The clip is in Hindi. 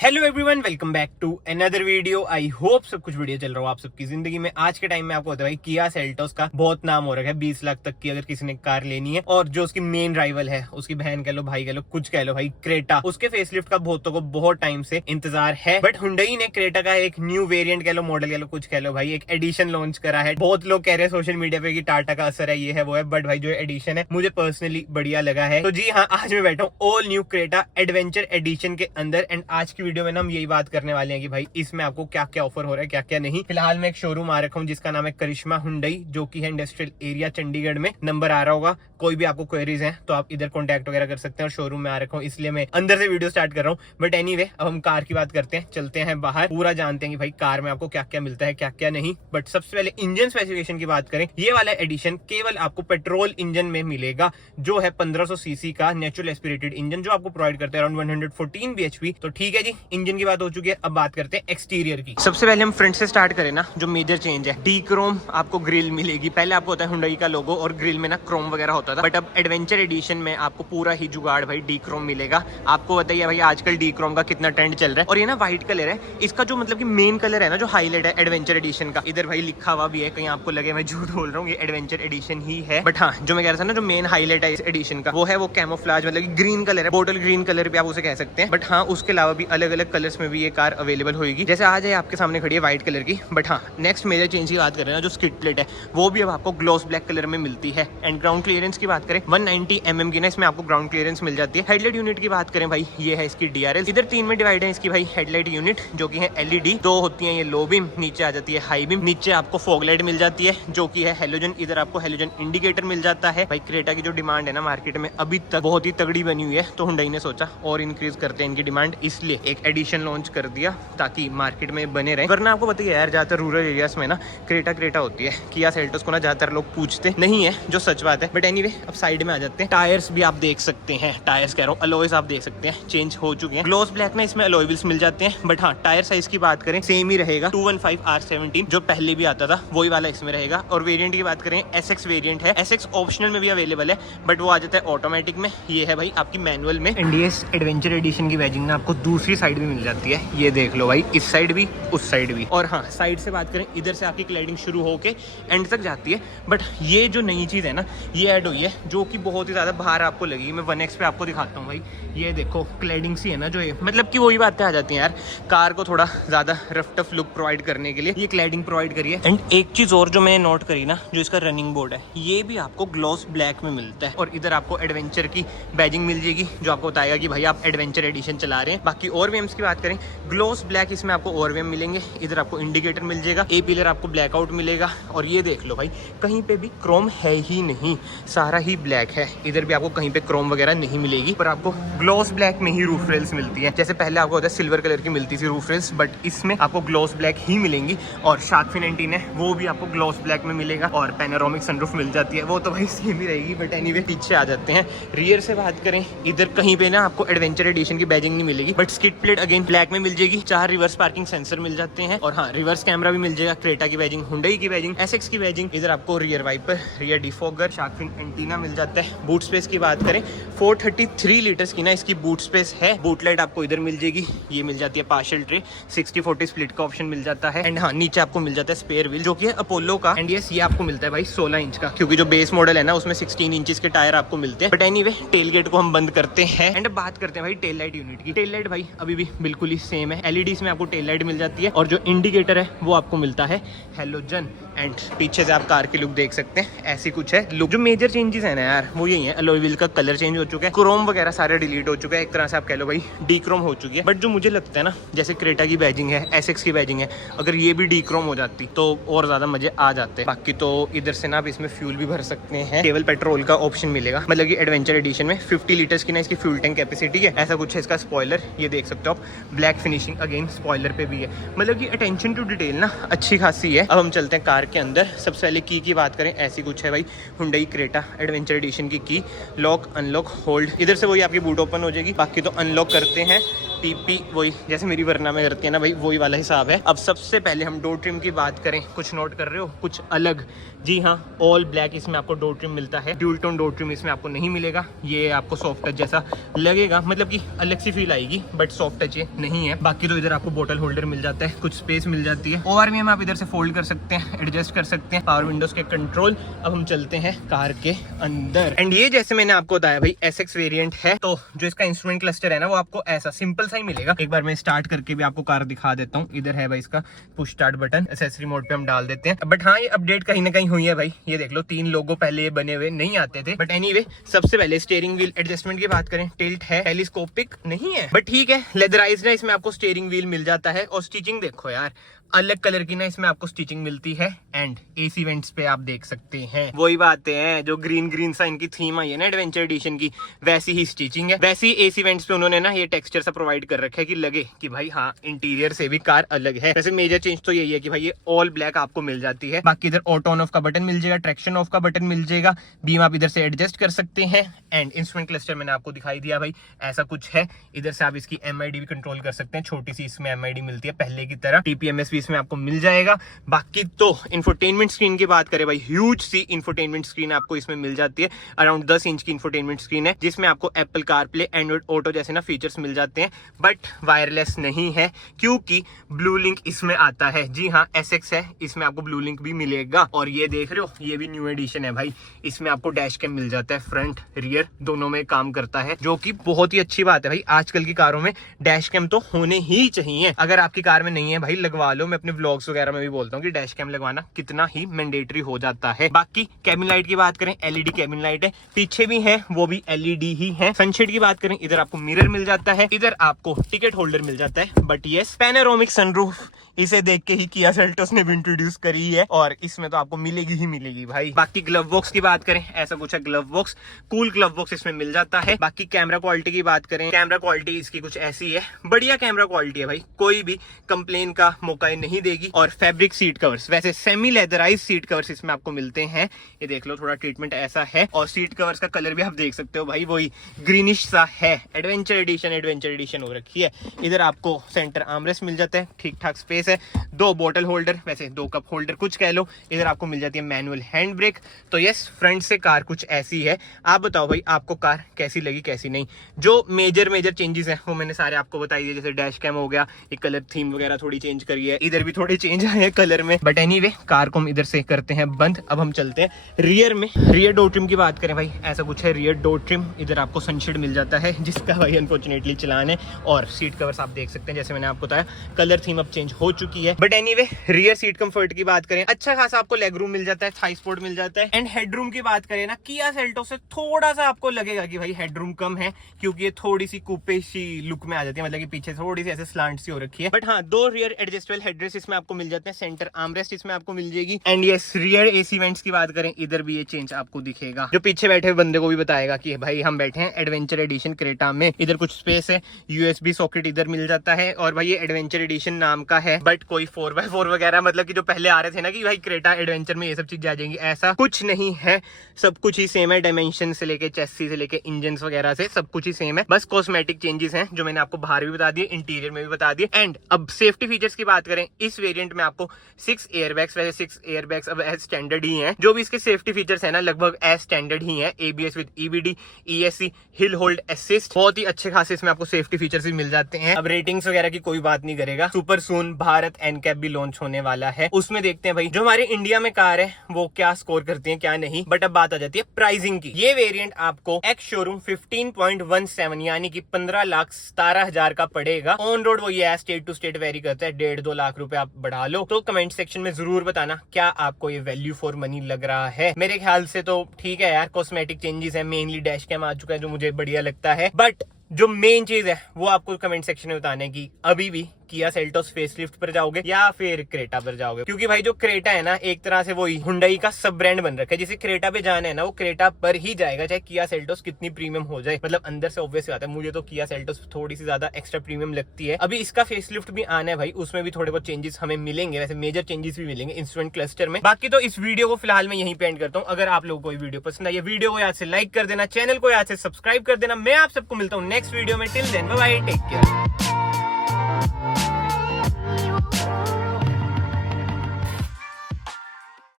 Hello everyone, welcome back to another video. I hope सब कुछ बढ़िया चल रहा हो आप सबकी जिंदगी में। आज के टाइम में आपको होता है भाई किया सेल्टोस का बहुत नाम हो रखा है। 20 लाख तक की अगर किसी ने कार लेनी है, और जो उसकी मेन राइवल है, उसकी बहन कह लो, भाई कह लो, कुछ कह लो भाई, क्रेटा, उसके फेसलिफ्ट का बहुतों को बहुत टाइम से इंतजार है। बट हुंडई ने क्रेटा का एक न्यू वेरिएंट कह लो, मॉडल कह लो, कुछ कह लो भाई, एक एडिशन लॉन्च करा है। बहुत लोग कह रहे हैं सोशल मीडिया पे कि टाटा का असर है, ये है वो है, बट भाई जो एडिशन है मुझे पर्सनली बढ़िया लगा है। तो जी हाँ, आज मैं बैठा हूँ all new Creta adventure edition के अंदर। एंड आज की वीडियो में ना हम यही बात करने वाले हैं कि भाई इसमें आपको क्या क्या ऑफर हो रहा है, क्या क्या नहीं। फिलहाल मैं एक शोरूम आ रखा हूँ जिसका नाम है करिश्मा हुंडई, जो कि है इंडस्ट्रियल एरिया चंडीगढ़ में। नंबर आ रहा होगा। कोई भी आपको क्वेरीज हैं तो आप इधर कॉन्टैक्ट वगैरह कर सकते हैं। और शोरूम में आ रखा हूँ इसलिए मैं अंदर से वीडियो स्टार्ट कर रहा हूँ। बट एनीवे, अब हम कार की बात करते हैं, चलते हैं बाहर, पूरा जानते हैं कि भाई कार में आपको क्या क्या मिलता है, क्या क्या नहीं। बट सबसे पहले इंजन स्पेसिफिकेशन की बात करें, ये वाला एडिशन केवल आपको पेट्रोल इंजन में मिलेगा, जो है 1500 सीसी का नेचुरल एस्पिरेटेड इंजन, जो आपको प्रोवाइड करता है अराउंड 114 bhp। तो ठीक है जी, इंजन की बात हो चुकी है। अब बात करते हैं एक्सटीरियर की। सबसे पहले हम फ्रंट से स्टार्ट करें ना, जो मेजर चेंज है, डी क्रोम आपको ग्रिल मिलेगी। पहले आपको होता है हुंडई का लोगो और ग्रिल में ना क्रोम वगैरह होता था, बट अब एडवेंचर एडिशन में आपको पूरा ही जुगाड़ भाई डी क्रोम मिलेगा। आपको बताइए भाई आजकल डी क्रोम का कितना ट्रेंड चल रहा है। और ये ना व्हाइट कलर है इसका, जो मतलब कि मेन कलर है ना, जो हाईलाइट है एडवेंचर एडिशन का। इधर भाई लिखा हुआ भी है, कहीं आपको लगे मैं झूठ बोल रहा हूँ, ये एडवेंचर एडिशन ही है। बट हाँ, जो मैं कह रहा था ना, जो मेन हाईलाइट है इस एडिशन का, वो है वो कैमोफ्लाज, मतलब ग्रीन कलर है, बोटल ग्रीन कलर भी आप उसे कह सकते हैं। बट हाँ, उसके अलावा भी अलग अलग कलर्स में भी ये कार अवेलेबल होगी। जैसे आज है आपके सामने खड़ी है व्हाइट कलर की। बट हाँ, नेक्स्ट मेजर चेंज की बात करें ना, जो स्किड प्लेट है वो भी अब आपको ग्लॉस ब्लैक कलर में मिलती है। एंड ग्राउंड क्लियरेंस की बात करें, 190 mm की ना इसमें आपको ग्राउंड क्लियरेंस मिल जाती है। हेडलाइट यूनिट की बात करें भाई, ये है इसकी DRL। इधर 3 में डिवाइड है इसकी भाई हेडलाइट यूनिट, जो कि है LED। 2 होती है ये लो बीम, नीचे आ जाती है हाई बीम। नीचे आपको फॉग लाइट मिल जाती है, जो कि है हेलोजन। इधर आपको हेलोजन इंडिकेटर मिल जाता है। भाई क्रेटा की जो डिमांड है ना मार्केट में अभी तक बहुत ही तगड़ी बनी हुई है, तो हुंडई ने सोचा और इंक्रीज करते हैं इनकी डिमांड, इसलिए एक एडिशन लॉन्च कर दिया ताकि मार्केट में बने रहे। वरना आपको बताइए यार, ज्यादातर रूरल एरियाज में ना क्रेटा होती है, किया सेल्टोस को ना ज्यादातर लोग पूछते नहीं है, जो सच बात है। बट एनीवे, अब साइड में आ जाते हैं। टायर्स भी आप देख सकते हैं, टायर्स कह रहा हूँ, अलॉयज आप देख सकते हैं चेंज हो चुके हैं। ग्लॉस ब्लैक में इसमें अलॉय व्हील्स मिल जाते हैं। बट हाँ, टायर साइज की बात करें सेम ही रहेगा, 215 R17 जो पहले भी आता था वही वाला इसमें रहेगा। और वेरिएंट की बात करें, SX वेरिएंट है। SX ऑप्शनल में भी अवेलेबल है, बट वो आ जाता है ऑटोमेटिक में। ये है भाई आपकी मैनुअल में। NDS एडवेंचर एडिशन की बैजिंग ना आपको दूसरी साइड भी मिल जाती है, ये देख लो भाई, इस साइड भी उस साइड भी। और हाँ, साइड से बात करें, इधर से आपकी क्लैडिंग शुरू होके एंड तक जाती है। बट ये जो नई चीज है ना, ये ऐड हुई है, जो कि बहुत ही ज्यादा बाहर आपको लगी। मैं 1X पे आपको दिखाता हूँ भाई, ये देखो क्लैडिंग सी है ना, जो ये मतलब कि वही बातें आ जाती हैं यार, कार को थोड़ा ज्यादा रफ टफ लुक प्रोवाइड करने के लिए ये क्लैडिंग प्रोवाइड करी है। एंड एक चीज और जो मैंने नोट करी ना, जो इसका रनिंग बोर्ड है, ये भी आपको ग्लॉस ब्लैक में मिलता है। और इधर आपको एडवेंचर की बैजिंग मिल जाएगी, जो आपको बताएगा कि भाई आप एडवेंचर एडिशन चला रहे हैं। बाकी और वेम्स की बात करें, ग्लॉस ब्लैक इसमें आपको और वेम मिलेंगे। इधर आपको इंडिकेटर मिल जाएगा, ए पिलर आपको ब्लैकआउट मिलेगा। और ये देख लो भाई, कहीं पे भी क्रोम है ही नहीं, सारा ही ब्लैक है। इधर भी आपको कहीं पे क्रोम वगैरह नहीं मिलेगी, पर आपको ग्लॉस ब्लैक में ही रूफ रेल्स मिलती है। जैसे पहले आपको होता है सिल्वर कलर की मिलती थी रूफ रेल्स, बट इसमें आपको ग्लॉस ब्लैक ही मिलेंगी। और शार्क फिन एंटीना है, वो भी आपको ग्लॉस ब्लैक में मिलेगा। और पैनोरामिक सनरूफ मिल जाती है, वो तो भाई सेम ही रहेगी। बट एनीवे, पीछे आ जाते हैं। रियर से बात करें, इधर कहीं पे ना आपको एडवेंचर एडिशन की बैजिंग नहीं मिलेगी, but skid plate again black में मिल जाएगी। 4 रिवर्स पार्किंग सेंसर मिल जाते हैं। और हाँ, रिवर्स कैमरा भी मिल जाएगा। क्रेटा की बैजिंग, हुंडई की बैजिंग, SX की बैजिंग। इधर आपको rear wiper, rear defogger, shark fin antenna मिल जाता है। बूट स्पेस की बात करें, 433 लीटर्स की ना इसकी बूट स्पेस है। बूट लाइट आपको इधर मिल जाएगी, ये मिल जाती है पार्शियल ट्रे। 60-40 स्प्लिट का ऑप्शन मिल जाता है। एंड हाँ, नीचे आपको मिल जाता है स्पेयर व्हील, जो कि है अपोलो का। एंड यस, ये आपको मिलता है भाई 16 इंच का, क्योंकि जो बेस मॉडल है ना उसमें 16 इंचेस के टायर आपको मिलते हैं। बट एनीवे, टेल गेट को हम बंद करते हैं। एंड बात करते हैं भाई टेल लाइट यूनिट की। टेल लाइट भाई अभी भी बिल्कुल ही सेम है, LEDs में आपको टेल लाइट मिल जाती है। और जो इंडिकेटर है वो आपको मिलता है हेलोजन। एंड पीछे से आप कार की लुक देख सकते हैं, ऐसी कुछ है लुक। जो मेजर चेंजेस है ना यार, वो यही है, अलॉय व्हील का कलर चेंज हो चुका है, क्रोम वगैरह सारे डिलीट हो चुका है, एक तरह से आप कह लो भाई डी क्रोम हो चुकी है। बट जो मुझे लगता है ना, जैसे क्रेटा की बैजिंग है, SX की बैजिंग है, अगर ये भी डी क्रोम हो जाती तो और ज्यादा मजे आ जाते। बाकी तो इधर से ना आप इसमें फ्यूल भी भर सकते हैं, केवल पेट्रोल का ऑप्शन मिलेगा। मतलब कि एडवेंचर एडिशन में 50 लीटर्स की ना इसकी फ्यूल टैंक कैपेसिटी है, ऐसा कुछ है। इसका स्पॉइलर ये देख सकते हो आप, ब्लैक फिनिशिंग अगेन स्पॉइलर पे भी है। मतलब कि अटेंशन टू डिटेल ना अच्छी खासी है। अब हम चलते हैं कार के अंदर। सबसे पहले की बात करें, ऐसी कुछ है भाई हुंडई क्रेटा एडवेंचर एडिशन की लॉक अनलॉक होल्ड। इधर से वही आपकी बूट ओपन हो जाएगी। बाकी तो अनलॉक करते हैं पीपी वही जैसे मेरी वरना में करती है ना भाई, वही वाला हिसाब है। अब सबसे पहले हम डोर ट्रिम की बात करें, कुछ नोट कर रहे हो कुछ अलग? जी हाँ, ऑल ब्लैक इसमें आपको डोर ट्रिम मिलता है। ड्यूल टोन डोर ट्रिम इसमें आपको नहीं मिलेगा। ये आपको सॉफ्ट टच जैसा लगेगा, मतलब कि अलग सी फील आएगी, बट सॉफ्ट टच ये नहीं है। बाकी तो इधर आपको बोतल होल्डर मिल जाता है, कुछ स्पेस मिल जाती है। ओआरवीएम आप इधर से फोल्ड कर सकते हैं, एडजस्ट कर सकते हैं, पावर विंडोज के कंट्रोल। अब हम चलते हैं कार के अंदर। एंड ये जैसे मैंने आपको बताया भाई SX वेरिएंट है, तो जो इसका इंस्ट्रूमेंट क्लस्टर है ना वो आपको ऐसा सिंपल सा ही मिलेगा। एक बार मैं स्टार्ट करके भी आपको कार दिखा देता हूँ। इधर है भाई इसका push start button, accessory mode पे हम डाल देते हैं। बट हाँ, ये अपडेट कहीं ना कहीं हुई है भाई। ये देख लो 3 लोगो पहले ये बने हुए नहीं आते थे। बट एनीवे, सबसे पहले स्टीयरिंग व्हील एडजस्टमेंट की बात करें, टिल्ट है, टेलीस्कोपिक नहीं है, बट ठीक है। लेदराइज्ड है, इसमें आपको स्टीयरिंग व्हील मिल जाता है। और स्टिचिंग देखो यार, अलग कलर की ना इसमें आपको स्टिचिंग मिलती है। एंड AC वेंट्स पे आप देख सकते हैं, वही बातें हैं जो ग्रीन सा इनकी थीम आई है ना एडवेंचर एडिशन की, वैसी ही स्टिचिंग है। वैसे ही AC वेंट्स पे उन्होंने ना ये टेक्सचर सा प्रोवाइड कर रखा है कि लगे कि भाई हाँ, इंटीरियर से भी कार अलग है। वैसे मेजर चेंज तो यही है कि भाई ये ऑल ब्लैक आपको मिल जाती है। बाकी इधर ऑटो ऑन ऑफ का बटन मिल जाएगा, ट्रैक्शन ऑफ का बटन मिल जाएगा, बीम आप इधर से एडजस्ट कर सकते हैं। एंड इंस्ट्रूमेंट क्लस्टर मैंने आपको दिखाई दिया भाई, ऐसा कुछ है। इधर से आप इसकी MID भी कंट्रोल कर सकते हैं, छोटी सी इसमें MID मिलती है पहले की तरह। TPMS भी इसमें आपको मिल जाएगा। बाकी तो इंफोटेनमेंट स्क्रीन की बात करें भाई, ह्यूज सी इंफोटेनमेंट स्क्रीन आपको इसमें मिल जाती है। अराउंड 10 इंच की इंफोटेनमेंट स्क्रीन है, जिसमें आपको एप्पल कारप्ले, एंड्रॉइड ऑटो जैसे ना फीचर्स मिल जाते हैं। बट वायरलेस नहीं है, क्योंकि ब्लू लिंक इसमें आता है। जी हाँ, SX है, इसमें आपको ब्लू लिंक भी मिलेगा। और ये देख रहे हो, ये भी न्यू एडिशन है भाई। इसमें आपको डैश कैम मिल जाता है, फ्रंट रियर दोनों में काम करता है, जो कि बहुत ही अच्छी बात है भाई। आजकल की कारों में डैश कैम तो होने ही चाहिए। अगर आपकी कार में नहीं है भाई, लगवा लो। मैं अपने व्लॉग्स वगैरह में भी बोलता हूँ कि डैश कैम लगवाना कितना ही मैंडेटरी हो जाता है। बाकी कैबिन लाइट की बात करें, LED कैबिन लाइट है, पीछे भी है वो भी LED ही है। सनशेड की बात करें, इधर आपको मिरर मिल जाता है, इधर आपको टिकट होल्डर मिल जाता है। बट ये पैनोरामिक सनरूफ, इसे देख के ही किया सेल्टोस ने भी इंट्रोड्यूस करी है, और इसमें तो आपको मिलेगी ही मिलेगी भाई। बाकी ग्लव बॉक्स की बात करें, ऐसा कुछ है glove box, cool glove box इसमें मिल जाता है। बाकी कैमरा क्वालिटी की बात करें, कैमरा क्वालिटी इसकी कुछ ऐसी है, बढ़िया कैमरा क्वालिटी है भाई, कोई भी कंप्लेन का मौका नहीं देगी। और फैब्रिक सीट कवर्स, वैसे सेमी लेदराइज सीट कवर्स इसमें आपको मिलते हैं। ये देख लो, थोड़ा ट्रीटमेंट ऐसा है। और सीट कवर्स का कलर भी आप देख सकते हो भाई, वही ग्रीनिश सा है। एडवेंचर एडिशन हो रखी है। इधर आपको सेंटर आर्मरेस्ट मिल जाता है, ठीक ठाक स्पेस है। 2 बोतल होल्डर, वैसे 2 कप होल्डर कुछ कह लो। इधर आपको मिल जाती है मैनुअल हैंड ब्रेक। तो यस, फ्रंट से कार कुछ ऐसी है। आप बताओ भाई, आपको कार कैसी लगी कैसी नहीं। जो मेजर चेंजेस हैं वो मैंने सारे आपको बताई दिए, जैसे डैश कैम हो गया, ये कलर थीम वगैरह थोड़ी चेंज करी है, इधर भी थोड़े चेंज आए हैं कलर में। बट एनीवे, कार को हम इधर से करते हैं बंद। अब हम चलते हैं रियर में। रियर डोर ट्रिम की बात करें भाई, ऐसा कुछ है रियर डोर ट्रिम। इधर आपको सनशेड मिल जाता है, जिसका भाई अनफॉर्चुनेटली चलान है। और सीट कवर्स आप देख सकते हैं, जैसे मैंने आपको बताया, कलर थीम अब चेंज हो चुकी है। But anyway, rear seat comfort की बात करें, अच्छा खासा आपको लेग रूम मिल जाता है, थाई सपोर्ट मिल जाता है। एंड हेडरूम की बात करें ना, किया सेल्टोस से थोड़ा सा आपको लगेगा कि भाई हेडरूम कम है, क्योंकि ये थोड़ी सी कूपे सी लुक में आ जाती है, मतलब कि पीछे थोड़ी सी ऐसे स्लांट सी हो रखी है। बट हाँ, 2 रियर एडजस्टेबल हेडरेस्ट इसमें आपको मिल जाते हैं, सेंटर आर्मरेस्ट इसमें आपको मिल जाएगी। And yes, rear AC vents की बात करें, इधर भी ये चेंज आपको दिखेगा, जो पीछे बैठे हुए बंदे को भी बताएगा कि भाई हम बैठे हैं एडवेंचर एडिशन क्रेटा में। इधर कुछ स्पेस है, USB सॉकेट इधर मिल जाता है। और भाई ये एडवेंचर एडिशन नाम का है, बट कोई 4x4 वगैरह, मतलब कि जो पहले आ रहे थे ना कि भाई क्रेटा एडवेंचर में ये सब चीजें आ जाएंगी, ऐसा कुछ नहीं है। सब कुछ ही सेम है, डायमेंशन से लेके चेसी से लेके इंजन वगैरह से सब कुछ ही सेम है। बस कॉस्मेटिक चेंजेस हैं, जो मैंने आपको बाहर भी बता दिए, इंटीरियर में भी बता दिए। एंड अब सेफ्टी फीचर्स की बात करें, इस वेरिएंट में आपको 6 एयरबैग्स, वैसे 6 एयरबैग्स अब एज स्टैंडर्ड ही हैं। जो भी इसके सेफ्टी फीचर्स है ना, लगभग एज स्टैंडर्ड ही है। ABS with EBD, ESC, hill hold assist, बहुत ही अच्छे खासे इसमें आपको सेफ्टी फीचर्स भी मिल जाते हैं। अब रेटिंग्स वगैरह की कोई बात नहीं करेगा, सुपर सून भारत NCAP भी लॉन्च होने वाला है, उसमें देखते हैं भाई जो हमारे इंडिया में कार है वो क्या स्कोर करती है क्या नहीं। बट अब बात आ जाती है प्राइसिंग की। ये वेरिएंट आपको एक्स शोरूम 15.17 यानी कि 15,17,000 का पड़ेगा। ऑन रोड वो ये स्टेट टू स्टेट वेरी करता है, 1.5-2 लाख रुपए आप बढ़ा लो। तो कमेंट सेक्शन में जरूर बताना क्या आपको ये वैल्यू फॉर मनी लग रहा है। मेरे ख्याल से तो ठीक है यार, कॉस्मेटिक चेंजेस है, मेनली डैश कैम आ चुका है जो मुझे बढ़िया लगता है। बट जो मेन चीज है वो आपको कमेंट सेक्शन में बताने की, अभी भी किया सेल्टोस फेसलिफ्ट पर जाओगे या फिर क्रेटा पर जाओगे। क्योंकि भाई जो क्रेटा है ना, एक तरह से वही हुंडई का सब ब्रांड बन रखा है। जिसे क्रेटा पे जाना है ना, वो क्रेटा पर ही जाएगा, चाहे किया सेल्टोस कितनी प्रीमियम हो जाए। मतलब अंदर से ऑब्वियस बात है, मुझे तो किया सेल्टोस थोड़ी सी ज्यादा एक्स्ट्रा प्रीमियम लगती है। अभी इसका फेसलिफ्ट भी आना है भाई, उसमें भी थोड़े बहुत चेंजेस हमें मिलेंगे, वैसे मेजर चेंजेस भी मिलेंगे इंस्ट्रूमेंट क्लस्टर में। बाकी तो इस वीडियो को फिलहाल मैं यहीं पे एंड करता हूँ। अगर आप लोगों को वीडियो पसंद आई, वीडियो को याद से लाइक कर देना, चैनल को याद से सब्सक्राइब कर देना। मैं आप सबको मिलता हूँ नेक्स्ट वीडियो में। Till then bye bye, take care.